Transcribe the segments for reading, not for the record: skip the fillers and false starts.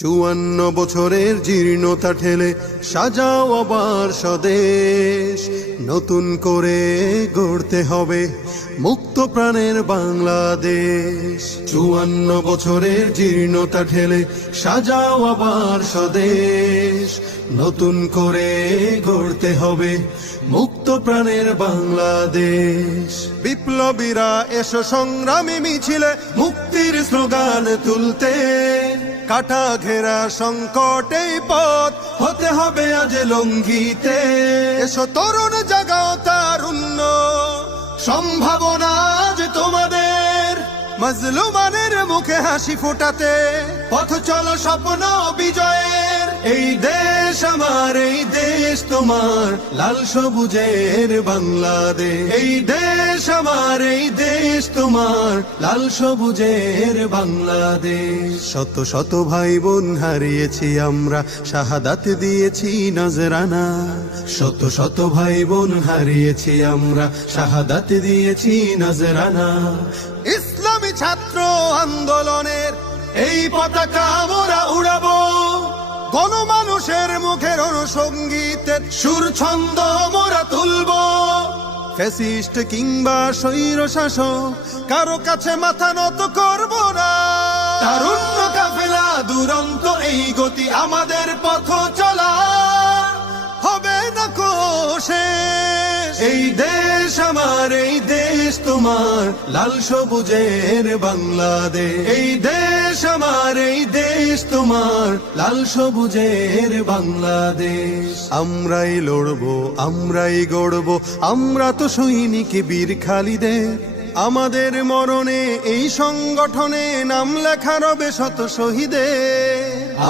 54 বছরের জীর্ণতা ঠেলে সাজাও আবার স্বদেশ, নতুন করে গড়তে হবে মুক্ত প্রাণের বাংলাদেশ। 54 বছরের জীর্ণতা ঠেলে সাজাও আবার স্বদেশ, নতুন করে গড়তে হবে মুক্ত প্রাণের বাংলাদেশ। বিপ্লবীরা এসো সংগ্রামী মিছিলে মুক্তির স্লোগান তুলতে, কাটা ঘেরা সংকটেই পথ হতে হবে আজ লঙ্ঘিতে। এসো তরুণ জাগাও তারুণ্য সম্ভাবনা আজ তোমাদের, মাজলুমানের মুখে হাসি ফোটাতে পথ চলো স্বপ্ন বিজয়ের। এই দেশ আমার, এই দেশ তোমার, লাল সবুজের বাংলাদেশ। এই দেশ আমার, এই দেশ তোমার, লাল সবুজের বাংলাদেশ। শত শত ভাই বোন হারিয়েছি আমরা, শাহাদাত দিয়েছি নজরানা। শত শত ভাই বোন হারিয়েছি আমরা, শাহাদাত দিয়েছি নজরানা। ইসলামী ছাত্র আন্দোলনের এই পতাকা আমরা উড়াবো, গণমানুষের মুখের অনুসঙ্গীতের সুর ছন্দ মোরা তুলবো। ফ্যাসিস্ট কিংবা স্বৈর শাসক কারো কাছে মাথা নত করব না। তারুণ্য কাফেলা দুরন্ত এই গতি, আমাদের পথ চলা হবে না শেষ। এই দেশ আমার, এই দেশ তোমার, লাল সবুজের বাংলাদেশ। এই দেশ আমার, এই দেশ তোমার, লাল সবুজের বাংলাদেশ। আমরাই লড়বো, আমরাই গড়বো, আমরা তো সৈনিক বীর খালিদের। আমাদের মরণে এই সংগঠনে নাম লেখা রবে শত শহীদের।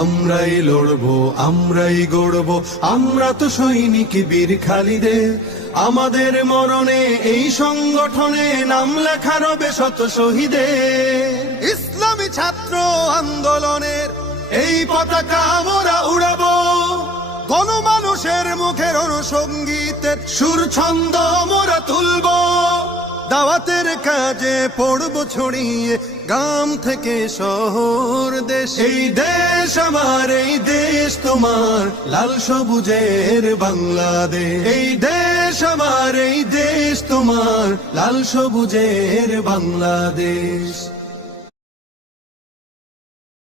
আমরাই লড়বো, আমরাই গড়বো, আমরা তো সৈনিক বীর খালিদের। আমাদের মরণে এই সংগঠনে নাম লেখা রবে শত শহীদের। ইসলামী ছাত্র আন্দোলনের এই পতাকা আমরা উড়াবো, গণমানুষের মুখের অনুসঙ্গীতের সুর ছন্দ মোরা তুলবো। দাওয়াতের কাজে পড়ব ছড়িয়ে গ্রাম থেকে শহর দেশ। এই দেশ আমার, এই দেশ তোমার, লাল সবুজের বাংলাদেশ। এই দেশ আমার, এই দেশ তোমার, লাল সবুজের বাংলাদেশ।